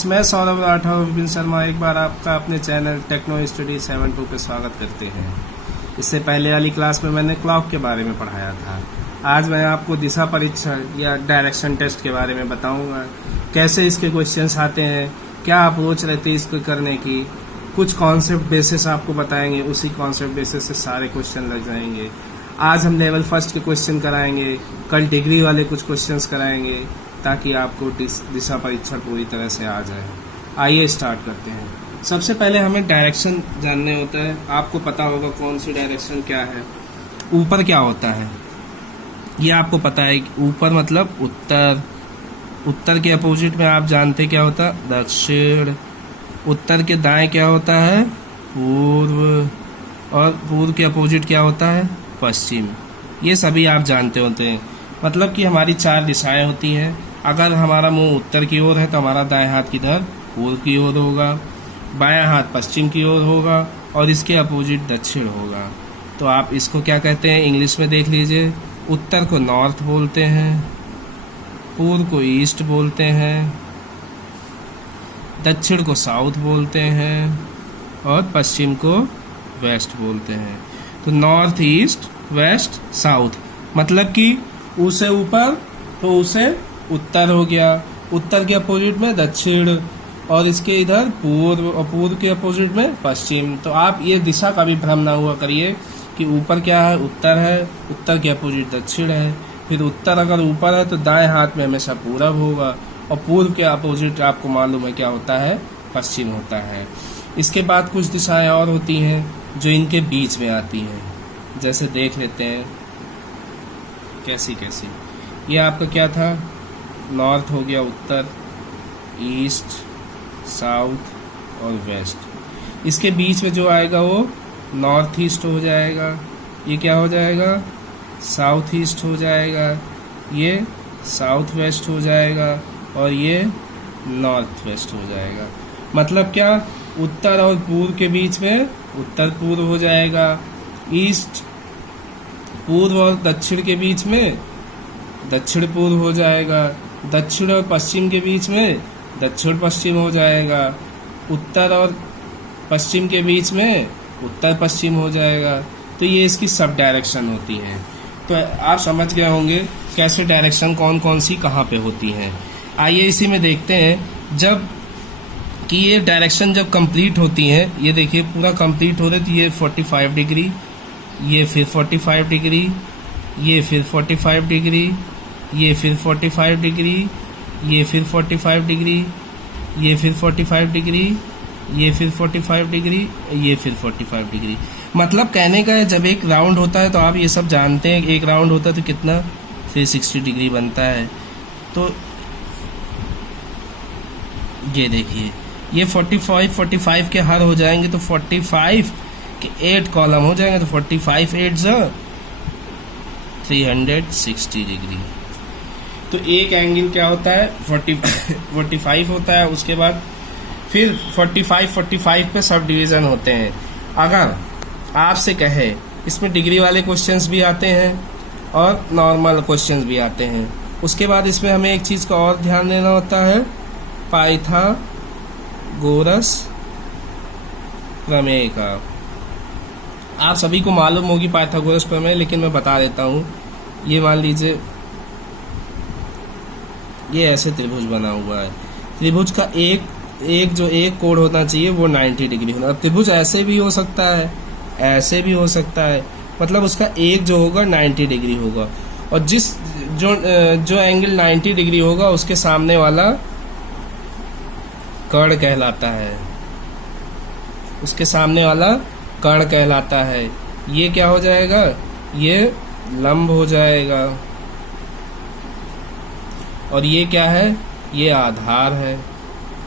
Friends, मैं सौरभ राठौर और विपिन शर्मा एक बार आपका अपने चैनल टेक्नो स्टडी 72 पे स्वागत करते हैं। इससे पहले वाली क्लास में मैंने क्लॉक के बारे में पढ़ाया था। आज मैं आपको दिशा परीक्षण या डायरेक्शन टेस्ट के बारे में बताऊंगा, कैसे इसके क्वेश्चंस आते हैं, क्या अप्रोच रहती है इसको करने की, कुछ कॉन्सेप्ट बेसिस आपको बताएंगे, उसी कॉन्सेप्ट बेसिस से सारे क्वेश्चन लग जाएंगे। आज हम लेवल फर्स्ट के क्वेश्चन कराएंगे, कल डिग्री वाले कुछ क्वेश्चंस कराएंगे, ताकि आपको दिशा परीक्षण पूरी तरह से आ जाए। आइए स्टार्ट करते हैं। सबसे पहले हमें डायरेक्शन जानने होता है। आपको पता होगा कौन सी डायरेक्शन क्या है। ऊपर क्या होता है ये आपको पता है। ऊपर मतलब उत्तर। उत्तर के अपोजिट में आप जानते क्या होता है, दक्षिण। उत्तर के दाएं क्या होता है, पूर्व। और पूर्व के अपोजिट क्या होता है, पश्चिम। ये सभी आप जानते होते हैं। मतलब कि हमारी 4 दिशाएं होती हैं। अगर हमारा मुंह उत्तर की ओर है तो हमारा दाएं हाथ किधर, पूर्व की ओर होगा, बायां हाथ पश्चिम की ओर होगा और इसके अपोजिट दक्षिण होगा। तो आप इसको क्या कहते हैं, इंग्लिश में देख लीजिए। उत्तर को नॉर्थ बोलते हैं, पूर्व को ईस्ट बोलते हैं, दक्षिण को साउथ बोलते हैं और पश्चिम को वेस्ट बोलते हैं। तो नॉर्थ, ईस्ट, वेस्ट, साउथ। मतलब कि उसे ऊपर तो उसे उत्तर हो गया, उत्तर के अपोजिट में दक्षिण और इसके इधर पूर्व और पूर्व के अपोजिट में पश्चिम। तो आप ये दिशा का भी भ्रम ना हुआ करिए कि ऊपर क्या है, उत्तर है, उत्तर के अपोजिट दक्षिण है। फिर उत्तर अगर ऊपर है तो दाएं हाथ में हमेशा पूरब होगा और पूर्व के अपोजिट आपको मालूम है क्या होता है, पश्चिम होता है। इसके बाद कुछ दिशाएं और होती हैं जो इनके बीच में आती हैं। जैसे देख लेते हैं कैसी कैसी। ये आपका क्या था, नॉर्थ हो गया उत्तर, ईस्ट, साउथ और वेस्ट। इसके बीच में जो आएगा वो नॉर्थ ईस्ट हो जाएगा। ये क्या हो जाएगा, साउथ ईस्ट हो जाएगा। ये साउथ वेस्ट हो जाएगा और ये नॉर्थ वेस्ट हो जाएगा। मतलब क्या, उत्तर और पूर्व के बीच में उत्तर पूर्व हो जाएगा, ईस्ट पूर्व और दक्षिण के बीच में दक्षिण पूर्व हो जाएगा, दक्षिण और पश्चिम के बीच में दक्षिण पश्चिम हो जाएगा, उत्तर और पश्चिम के बीच में उत्तर पश्चिम हो जाएगा। तो ये इसकी सब डायरेक्शन होती हैं। तो आप समझ गए होंगे कैसे डायरेक्शन कौन कौन सी कहाँ पे होती हैं। आइए इसी में देखते हैं जब कि ये डायरेक्शन जब कंप्लीट होती हैं। ये देखिए पूरा कंप्लीट हो रहा है। तो ये 45 डिग्री, ये फिर 45 डिग्री, ये फिर 45 डिग्री, ये फिर 45 डिग्री, ये फिर 45 डिग्री, ये फिर 45 डिग्री, ये फिर 45 डिग्री, ये फिर 45 डिग्री। मतलब कहने का है जब एक राउंड होता है तो आप ये सब जानते हैं, एक राउंड होता है तो कितना 360 डिग्री बनता है। तो ये देखिए ये 45 के हर हो जाएंगे तो 45 के 8 कॉलम हो जाएंगे। तो 45 8 360 डिग्री। तो एक एंगल क्या होता है, 45 होता है। उसके बाद फिर 45 पे सब डिवीजन होते हैं। अगर आपसे कहे, इसमें डिग्री वाले क्वेश्चंस भी आते हैं और नॉर्मल क्वेश्चंस भी आते हैं। उसके बाद इसमें हमें एक चीज का और ध्यान देना होता है, पाइथागोरस प्रमेय का। आप सभी को मालूम होगी पाइथागोरस प्रमेय, लेकिन मैं बता देता हूँ। ये मान लीजिए ये ऐसे त्रिभुज बना हुआ है। त्रिभुज का एक कोण होना चाहिए वो 90 डिग्री होना। त्रिभुज ऐसे भी हो सकता है, ऐसे भी हो सकता है। मतलब उसका एक जो होगा 90 डिग्री होगा और जो एंगल 90 डिग्री होगा उसके सामने वाला कर्ण कहलाता है। उसके सामने वाला कर्ण कहलाता है। ये क्या हो जाएगा, ये लंब हो जाएगा। और ये क्या है, ये आधार है।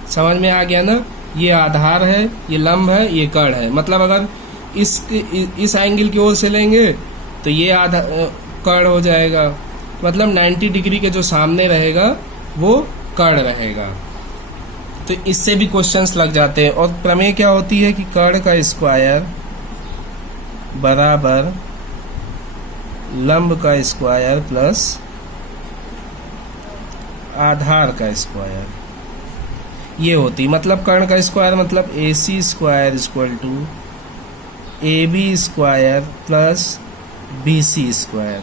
समझ में आ गया ना, ये आधार है, ये लंब है, ये कर्ण है। मतलब अगर इस एंगल की ओर से लेंगे तो ये कर्ण हो जाएगा। मतलब 90 डिग्री के जो सामने रहेगा वो कर्ण रहेगा। तो इससे भी क्वेश्चंस लग जाते हैं। और प्रमेय क्या होती है कि कर्ण का स्क्वायर बराबर लंब का स्क्वायर प्लस आधार का स्क्वायर। ये होती, मतलब कर्ण का स्क्वायर मतलब AC square equal to AB square plus BC square.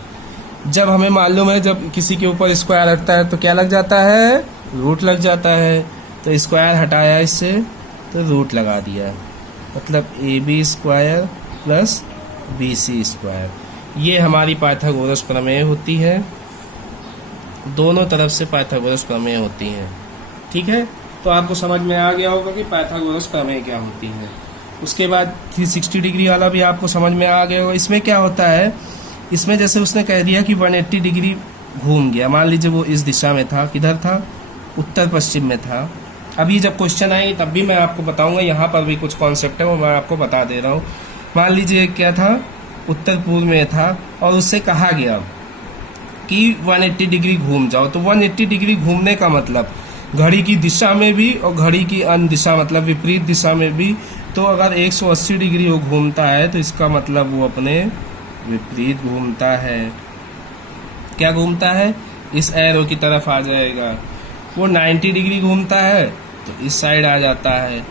जब हमें मालूम है जब किसी के ऊपर स्क्वायर हटता है तो क्या लग जाता है, रूट लग जाता है। तो स्क्वायर हटाया इससे तो रूट लगा दिया, मतलब AB square plus BC square. ये हमारी पाइथागोरस प्रमेय होती है, दोनों तरफ से पाइथागोरस प्रमेय होती है। ठीक है, तो आपको समझ में आ गया होगा कि पाइथागोरस प्रमेय क्या होती है। उसके बाद 360 डिग्री वाला भी आपको समझ में आ गया होगा। इसमें क्या होता है, इसमें जैसे उसने कह दिया कि 180 डिग्री घूम गया, मान लीजिए वो इस दिशा में था, किधर था, उत्तर पश्चिम में था। अभी जब क्वेश्चन आएंगे तब भी मैं आपको बताऊंगा, यहाँ पर भी कुछ कॉन्सेप्ट है वो मैं आपको बता दे रहा हूँ। मान लीजिए क्या था, उत्तर पूर्व में था और उससे कहा गया कि 180 डिग्री घूम जाओ। तो 180 डिग्री घूमने का मतलब घड़ी की दिशा में भी और घड़ी की अन्य दिशा मतलब विपरीत दिशा में भी। तो अगर 180 डिग्री वो घूमता है तो इसका मतलब वो अपने विपरीत घूमता है। क्या घूमता है, इस एरो की तरफ आ जाएगा। वो 90 डिग्री घूमता है तो इस साइड आ जाता है।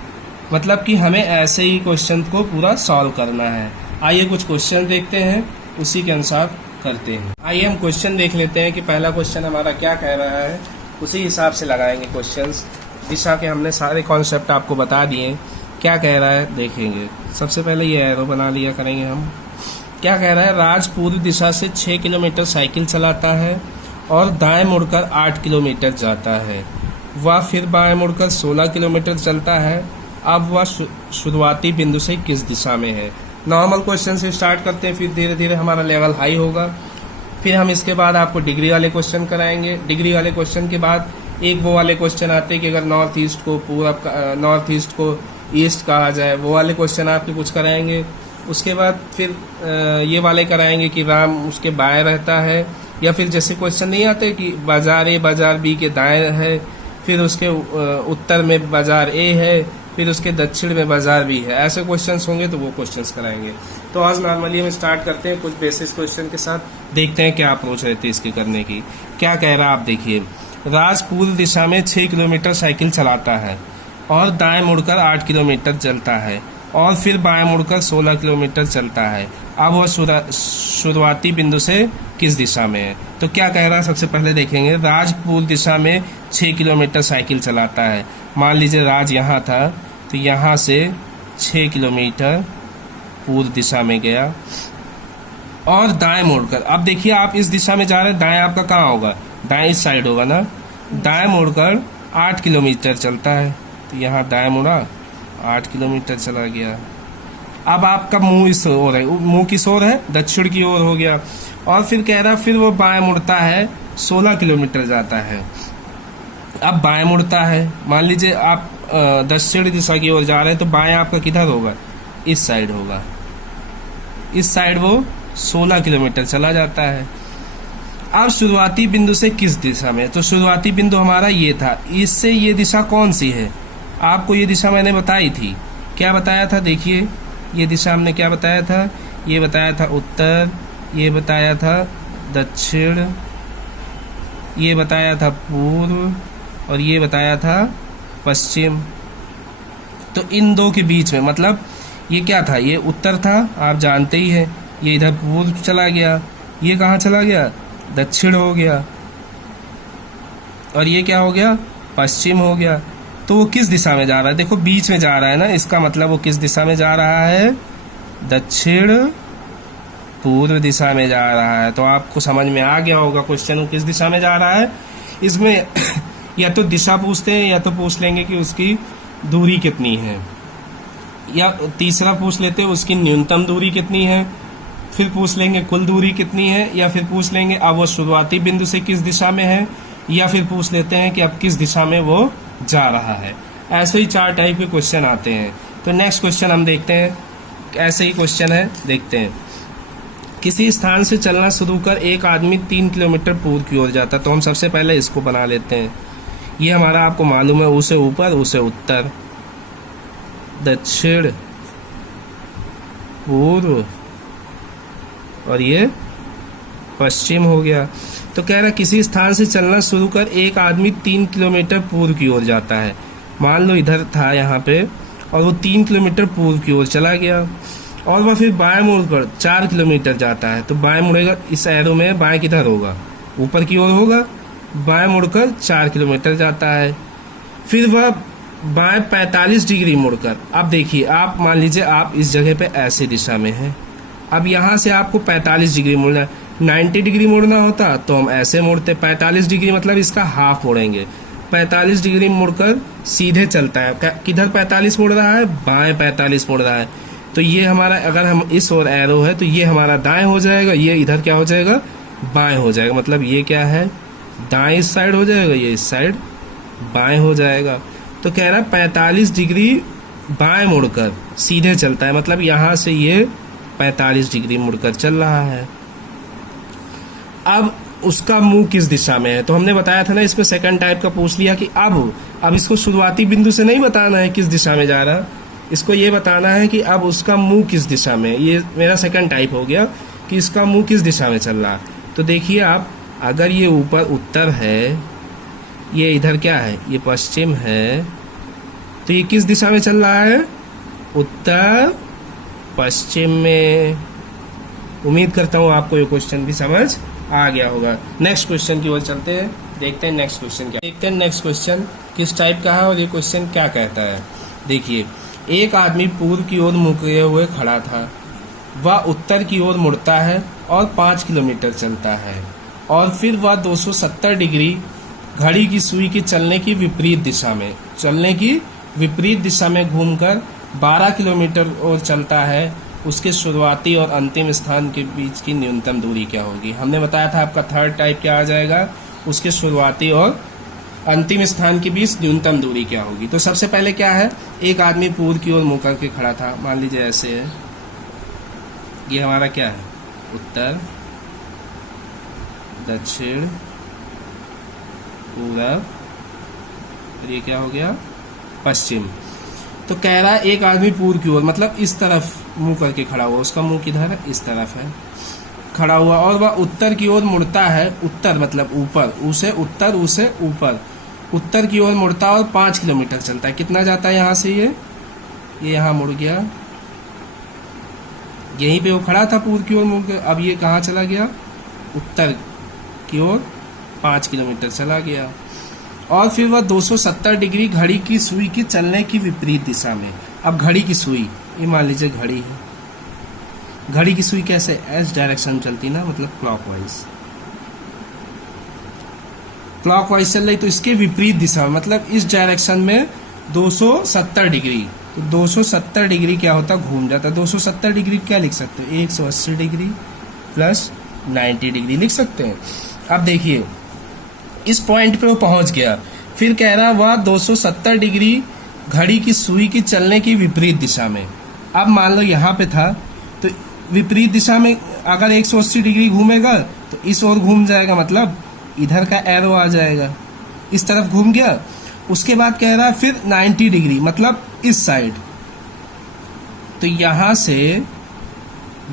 मतलब कि हमें ऐसे ही क्वेश्चन को पूरा सॉल्व करना है। आइए कुछ क्वेश्चन देखते हैं, उसी के अनुसार करते हैं। आइए हम क्वेश्चन देख लेते हैं कि पहला क्वेश्चन हमारा क्या कह रहा है, उसी हिसाब से लगाएंगे क्वेश्चंस। दिशा के हमने सारे कॉन्सेप्ट आपको बता दिए, क्या कह रहा है देखेंगे। सबसे पहले ये एरो बना लिया करेंगे हम। क्या कह रहा है, राज पूर्व दिशा से 6 किलोमीटर साइकिल चलाता है और दाएं मुड़कर 8 किलोमीटर जाता है। वह फिर बाएं मुड़कर 16 किलोमीटर चलता है। अब वह शुरुआती बिंदु से किस दिशा में है। नॉर्मल क्वेश्चन से स्टार्ट करते हैं, फिर धीरे धीरे हमारा लेवल हाई होगा। फिर हम इसके बाद आपको डिग्री वाले क्वेश्चन कराएंगे। डिग्री वाले क्वेश्चन के बाद एक वो वाले क्वेश्चन आते हैं कि अगर नॉर्थ ईस्ट को पूरब, नॉर्थ ईस्ट को ईस्ट कहा जाए, वो वाले क्वेश्चन आपके कुछ कराएंगे। उसके बाद फिर ये वाले कराएंगे कि राम उसके बाएं रहता है, या फिर जैसे क्वेश्चन नहीं आते कि बाजार ए बाजार बी के दाएं है, फिर उसके उत्तर में बाजार ए है, फिर उसके दक्षिण में बाजार बी है। ऐसे क्वेश्चंस होंगे तो वो क्वेश्चंस कराएंगे। तो आज नॉर्मली हम स्टार्ट करते हैं कुछ बेसिक क्वेश्चन के साथ, देखते हैं क्या अप्रोच रहती है इसके करने की। क्या कह रहा है आप देखिए, राज पूर्व दिशा में 6 किलोमीटर साइकिल चलाता है और दाएं मुड़कर 8 किलोमीटर चलता है और फिर बाएं मुड़कर 16 किलोमीटर चलता है। अब वह शुरुआती बिंदु से किस दिशा में है। तो क्या कह रहा है, सबसे पहले देखेंगे, राज पूर्व दिशा में 6 किलोमीटर साइकिल चलाता है। मान लीजिए राज यहाँ था तो यहाँ से 6 किलोमीटर पूर्व दिशा में गया और दाएं मुड़कर, अब देखिए आप इस दिशा में जा रहे हैं, दाएं आपका कहाँ होगा, दाएं इस साइड होगा ना। दाएं मुड़कर 8 किलोमीटर चलता है, तो यहाँ दाएं मुड़ा 8 किलोमीटर चला गया। अब आपका मुंह इस ओर है, मुंह किस ओर है, दक्षिण की ओर हो गया। और फिर कह रहा फिर वो बाएं मुड़ता है, 16 किलोमीटर जाता है। अब बाएं मुड़ता है, मान लीजिए आप दक्षिण दिशा की ओर जा रहे हैं तो बाएं आपका किधर होगा, इस साइड होगा। इस साइड वो 16 किलोमीटर चला जाता है। अब शुरुआती बिंदु से किस दिशा में, तो शुरुआती बिंदु हमारा ये था, इससे ये दिशा कौन सी है, आपको ये दिशा मैंने बताई थी। क्या बताया था, देखिए ये दिशा हमने क्या बताया था, ये बताया था उत्तर, ये बताया था दक्षिण, ये बताया था पूर्व और ये बताया था पश्चिम। तो इन दो के बीच में मतलब ये क्या था, ये उत्तर था, आप जानते ही हैं। ये इधर पूर्व चला गया, ये कहाँ चला गया, दक्षिण हो गया, और ये क्या हो गया, पश्चिम हो गया। तो वो किस दिशा में जा रहा है, देखो बीच में जा रहा है ना, इसका मतलब वो किस दिशा में जा रहा है, दक्षिण पूर्व दिशा में जा रहा है। तो आपको समझ में आ गया होगा क्वेश्चन किस दिशा में जा रहा है। इसमें या तो दिशा पूछते हैं या तो पूछ लेंगे कि उसकी दूरी कितनी है, या तीसरा पूछ लेते हैं उसकी न्यूनतम दूरी कितनी है, फिर पूछ लेंगे कुल दूरी कितनी है, या फिर पूछ लेंगे अब वो शुरुआती बिंदु से किस दिशा में है, या फिर पूछ लेते हैं कि अब किस दिशा में वो जा रहा है। ऐसे ही 4 टाइप के क्वेश्चन आते हैं। तो नेक्स्ट क्वेश्चन हम देखते हैं, ऐसे ही क्वेश्चन है, देखते हैं। किसी स्थान से चलना शुरू कर एक आदमी 3 किलोमीटर पूर्व की ओर जाता, तो हम सबसे पहले इसको बना लेते हैं। ये हमारा आपको मालूम है, उसे ऊपर उसे उत्तर, दक्षिण पूर्व और ये पश्चिम हो गया। तो कह रहा किसी स्थान से चलना शुरू कर एक आदमी 3 किलोमीटर पूर्व की ओर जाता है। मान लो इधर था यहाँ पे, और वो 3 किलोमीटर पूर्व की ओर चला गया, और वह फिर बाएं मुड़कर 4 किलोमीटर जाता है। तो बाएं मुड़ेगा, इस एरो में बाएं किधर होगा, ऊपर की ओर होगा। बाएं मुड़कर 4 किलोमीटर जाता है, फिर वह बाएं 45 डिग्री मुड़कर, अब देखिए आप मान लीजिए आप इस जगह पे ऐसे दिशा में हैं, अब यहाँ से आपको 45 डिग्री मुड़ना है। 90 डिग्री मुड़ना होता तो हम ऐसे मुड़ते, 45 डिग्री मतलब इसका हाफ मुड़ेंगे। 45 डिग्री मुड़कर सीधे चलता है, किधर 45 मुड़ रहा है, बाएं 45 मुड़ रहा है। तो ये हमारा, अगर हम इस ओर एरो है तो ये हमारा दाएं हो जाएगा, ये इधर क्या हो जाएगा, बाएं हो जाएगा। मतलब ये क्या है, दाएं इस साइड हो जाएगा, ये इस साइड बाएं हो जाएगा। तो कह रहा 45 डिग्री बाएं मुड़कर सीधे चलता है, मतलब यहाँ से ये 45 डिग्री मुड़कर चल रहा है। अब उसका मुंह किस दिशा में है, तो हमने बताया था ना इसमें सेकंड टाइप का पूछ लिया कि अब इसको शुरुआती बिंदु से नहीं बताना है किस दिशा में जा रहा, इसको ये बताना है कि अब उसका मुंह किस दिशा में। ये मेरा सेकंड टाइप हो गया कि इसका मुंह किस दिशा में चल रहा है। तो देखिए आप, अगर ये ऊपर उत्तर है, ये इधर क्या है, ये पश्चिम है, तो ये किस दिशा में चल रहा है, उत्तर पश्चिम में। उम्मीद करता हूँ आपको ये क्वेश्चन भी समझ आ गया होगा। नेक्स्ट क्वेश्चन की ओर चलते हैं, देखते हैं नेक्स्ट क्वेश्चन क्या, देखते हैं नेक्स्ट क्वेश्चन किस टाइप का है और ये क्वेश्चन क्या कहता है। देखिए, एक आदमी पूर्व की ओर मुड़ हुए खड़ा था, वह उत्तर की ओर मुड़ता है और 5 किलोमीटर चलता है, और फिर वह 270 डिग्री घड़ी की सुई की चलने की विपरीत दिशा में घूमकर 12 किलोमीटर और चलता है। उसके शुरुआती और अंतिम स्थान के बीच की न्यूनतम दूरी क्या होगी। हमने बताया था आपका थर्ड टाइप क्या आ जाएगा, उसके शुरुआती और अंतिम स्थान के बीच न्यूनतम दूरी क्या होगी। तो सबसे पहले क्या है, एक आदमी पूर्व की ओर मुड़ करके खड़ा था, मान लीजिए ऐसे है, ये हमारा क्या है, उत्तर, दक्षिण, पूरब, और ये क्या हो गया, पश्चिम। तो कह रहा है एक आदमी पूर्व की ओर, मतलब इस तरफ मुंह करके खड़ा हुआ, उसका मुंह किधर है, इस तरफ है खड़ा हुआ, और वह उत्तर की ओर मुड़ता है, उत्तर मतलब ऊपर, उसे ऊपर, उत्तर की ओर मुड़ता और 5 किलोमीटर चलता है। कितना जाता है यहाँ से, ये यहाँ मुड़ गया, यहीं पे वो खड़ा था पूर्व की ओर मुड़ के, अब ये कहाँ चला गया, उत्तर की ओर 5 किलोमीटर चला गया, और फिर वह 270 डिग्री घड़ी की सुई की चलने की विपरीत दिशा में। अब घड़ी की सुई, ये मान लीजिए घड़ी है, घड़ी की सुई कैसे, एस डायरेक्शन में चलती ना, मतलब क्लॉकवाइज चल रही, तो इसके विपरीत दिशा में, मतलब इस डायरेक्शन में 270 डिग्री, तो 270 डिग्री क्या होता, घूम जाता। 270 डिग्री क्या लिख सकते हो, 180 डिग्री प्लस 90 डिग्री लिख सकते हैं। अब देखिए इस पॉइंट पे वो पहुंच गया, फिर कह रहा वह 270 डिग्री घड़ी की सुई की चलने की विपरीत दिशा में। अब मान लो यहाँ पे था, तो विपरीत दिशा में अगर 180 डिग्री घूमेगा तो इस ओर घूम जाएगा, मतलब इधर का एरो आ जाएगा, इस तरफ घूम गया। उसके बाद कह रहा है फिर 90 डिग्री, मतलब इस साइड, तो यहाँ से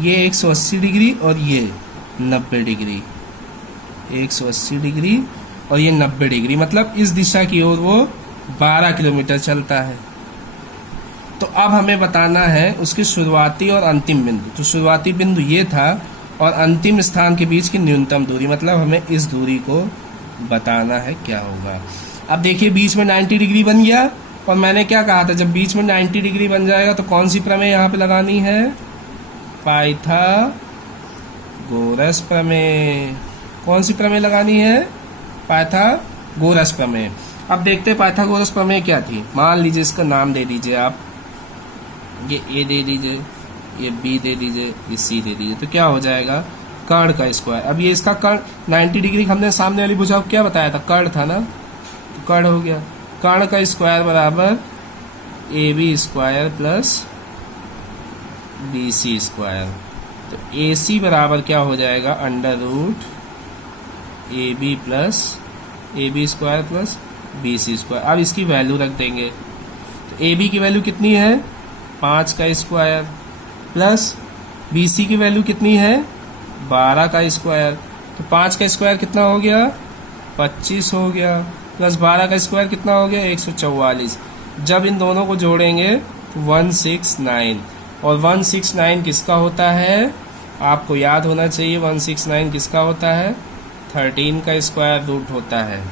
ये 180 डिग्री और ये 90 डिग्री, 180 डिग्री और ये 90 डिग्री, मतलब इस दिशा की ओर वो 12 किलोमीटर चलता है। तो अब हमें बताना है उसके शुरुआती और अंतिम बिंदु। तो शुरुआती बिंदु ये था और अंतिम स्थान के बीच की न्यूनतम दूरी, मतलब हमें इस दूरी को बताना है क्या होगा। अब देखिए बीच में 90 डिग्री बन गया, और मैंने क्या कहा था, जब बीच में 90 डिग्री बन जाएगा तो कौन सी प्रमेय यहाँ पे लगानी है, पाइथागोरस प्रमेय। कौन सी प्रमेय लगानी है, पाइथागोरस प्रमेय। अब देखते हैं पाइथागोरस प्रमेय क्या थी। मान लीजिए इसका नाम दे दीजिए आप, ये ए दे दीजिए, ये बी दे दीजिए, ये सी दे दीजिए, तो क्या हो जाएगा, कर्ण का स्क्वायर। अब ये इसका कर्ण 90 डिग्री, हमने सामने वाली भुजा क्या बताया था, कर्ण था ना, तो कर्ण हो गया। कर्ण का स्क्वायर बराबर A B square plus B C square. तो ए सी बराबर क्या हो जाएगा, under root A B plus A B square plus B C square. अब इसकी वैल्यू रख देंगे, तो ए बी की वैल्यू कितनी है, 5 का स्क्वायर, प्लस बी सी की वैल्यू कितनी है, 12 का स्क्वायर। तो 5 का स्क्वायर कितना हो गया, 25 हो गया, प्लस 12 का स्क्वायर कितना हो गया, 144। जब इन दोनों को जोड़ेंगे तो 169, और 169 किसका होता है, आपको याद होना चाहिए 169 किसका होता है, 13 का स्क्वायर रूट होता है।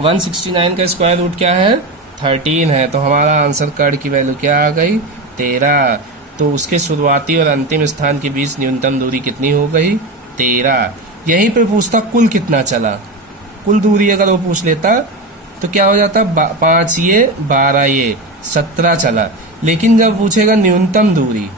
169 का स्क्वायर रूट क्या है, 13 है। तो हमारा आंसर कर्ण की वैल्यू क्या आ गई, 13। तो उसके शुरुआती और अंतिम स्थान के बीच न्यूनतम दूरी कितनी हो गई, 13। यहीं पे पूछता कुल कितना चला, कुल दूरी अगर वो पूछ लेता तो क्या हो जाता, 5 ये 12 ये 17 चला। लेकिन जब पूछेगा न्यूनतम दूरी,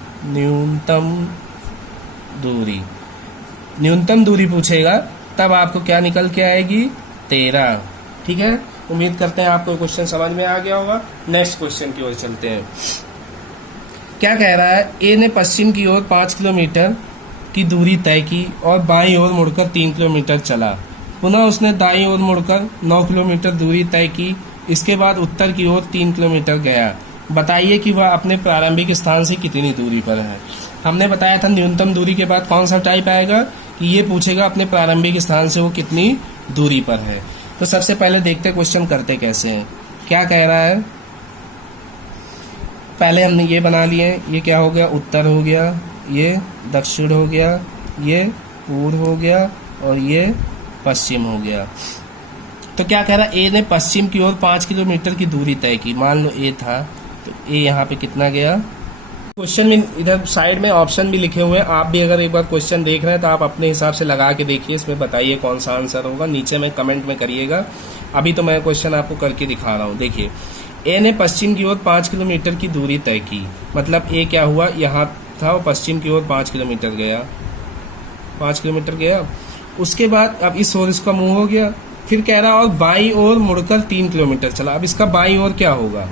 न्यूनतम दूरी पूछेगा तब आपको क्या निकल के आएगी, 13। ठीक है, उम्मीद करते हैं आपको क्वेश्चन समझ में आ गया होगा। नेक्स्ट क्वेश्चन की ओर चलते हैं। क्या कह रहा है, ए ने पश्चिम की ओर 5 किलोमीटर की दूरी तय की और बाईं ओर मुड़कर 3 किलोमीटर चला। पुनः उसने दाईं ओर मुड़कर 9 किलोमीटर दूरी तय की। इसके बाद उत्तर की ओर 3 किलोमीटर गया। बताइए कि वह अपने प्रारंभिक स्थान से कितनी दूरी पर है। हमने बताया था न्यूनतम दूरी के बाद कौन सा टाइप आएगा, कि ये पूछेगा अपने प्रारंभिक स्थान से वो कितनी दूरी पर है। तो सबसे पहले देखते क्वेश्चन करते कैसे हैं। क्या कह रहा है, पहले हमने ये बना लिए, ये क्या हो गया, उत्तर हो गया, ये दक्षिण हो गया, ये पूर्व हो गया और ये पश्चिम हो गया। तो क्या कह रहा है, ए ने पश्चिम की ओर 5 किलोमीटर की दूरी तय की। मान लो ए था, तो ए यहाँ पे कितना गया। क्वेश्चन में इधर साइड में ऑप्शन भी लिखे हुए हैं, आप भी अगर एक बार क्वेश्चन देख रहे हैं तो आप अपने हिसाब से लगा के देखिए, इसमें बताइए कौन सा आंसर होगा, नीचे में कमेंट में करिएगा। अभी तो मैं क्वेश्चन आपको करके दिखा रहा हूँ। देखिए, ए ने पश्चिम की ओर 5 किलोमीटर की दूरी तय की, मतलब ए क्या हुआ, यहाँ था और पश्चिम की ओर 5 किलोमीटर गया, 5 किलोमीटर गया। उसके बाद अब इस ओर इसका मुंह हो गया, फिर कह रहा और बाईं ओर मुड़कर 3 किलोमीटर चला। अब इसका बाईं ओर क्या होगा,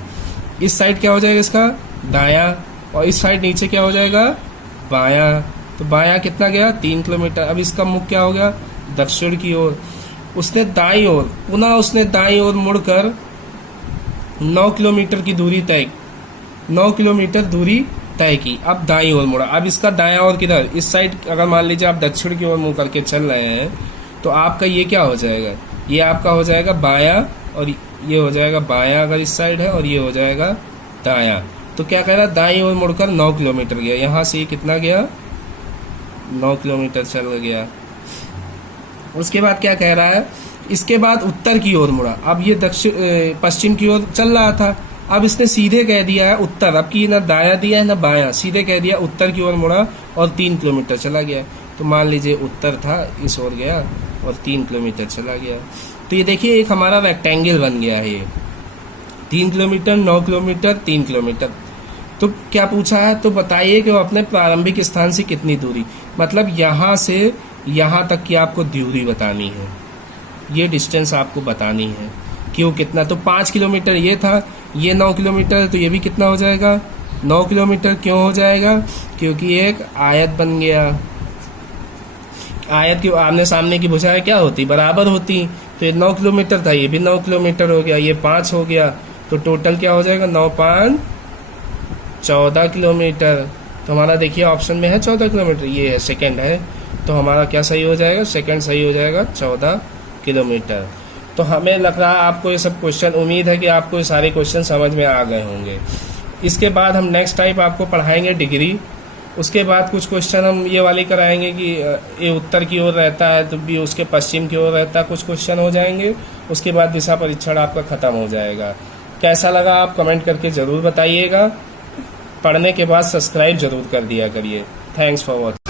इस साइड क्या हो जाएगा इसका दायां, और इस साइड नीचे क्या हो जाएगा बायां। तो बायां कितना गया, 3 किलोमीटर। अब इसका मुख क्या हो गया, दक्षिण की ओर। उसने दाईं ओर, पुनः उसने दाईं ओर मुड़कर 9 किलोमीटर की दूरी तय, 9 किलोमीटर दूरी तय की। अब दाईं ओर मुड़ा। अब इसका दायां ओर किधर, इस साइड। अगर मान लीजिए आप दक्षिण की ओर मुंह करके चल रहे हैं तो आपका ये क्या हो जाएगा, ये आपका हो जाएगा बायां, और ये हो जाएगा बायां अगर इस साइड है, और ये हो जाएगा दायां। तो क्या कह रहा, दाईं ओर मुड़कर 9 किलोमीटर गया। यहाँ से ये कितना गया, 9 किलोमीटर चल गया। उसके बाद क्या कह रहा है, इसके बाद उत्तर की ओर मुड़ा। अब ये दक्षिण पश्चिम की ओर चल रहा था, अब इसने सीधे कह दिया है उत्तर। अब की ना दायां दिया है ना बायां, सीधे कह दिया उत्तर की ओर मुड़ा और 3 किलोमीटर चला गया। तो मान लीजिए उत्तर था, इस ओर गया और 3 किलोमीटर चला गया। तो ये देखिए एक हमारा रेक्टेंगल बन गया है, ये 3 किलोमीटर, 9 किलोमीटर, 3 किलोमीटर। तो क्या पूछा है, तो बताइए कि वो अपने प्रारंभिक स्थान से कितनी दूरी, मतलब यहाँ से यहाँ तक की आपको दूरी बतानी है, ये डिस्टेंस आपको बतानी है कि वो कितना। तो 5 किलोमीटर ये था, ये 9 किलोमीटर, तो ये भी कितना हो जाएगा, 9 किलोमीटर। क्यों हो जाएगा, क्योंकि एक आयत बन गया। आयत की आमने सामने की भुजाएं क्या होती, बराबर होती। तो ये 9 किलोमीटर था, ये भी 9 किलोमीटर हो गया, ये 5 हो गया। तो टोटल क्या हो जाएगा, 9 5 14 किलोमीटर। तो हमारा देखिए ऑप्शन में है 14 किलोमीटर, ये है सेकंड है। तो हमारा क्या सही हो जाएगा, सेकंड सही हो जाएगा, 14 किलोमीटर। तो हमें लग रहा है आपको ये सब क्वेश्चन, उम्मीद है कि आपको ये सारे क्वेश्चन समझ में आ गए होंगे। इसके बाद हम नेक्स्ट टाइप आपको पढ़ाएंगे डिग्री। उसके बाद कुछ क्वेश्चन हम ये वाले कराएंगे कि ये उत्तर की ओर रहता है तो भी उसके पश्चिम की ओर रहता है, कुछ क्वेश्चन हो जाएंगे। उसके बाद दिशा परीक्षण आपका खत्म हो जाएगा। कैसा लगा आप कमेंट करके ज़रूर बताइएगा। पढ़ने के बाद सब्सक्राइब जरूर कर दिया करिए। Thanks for watching.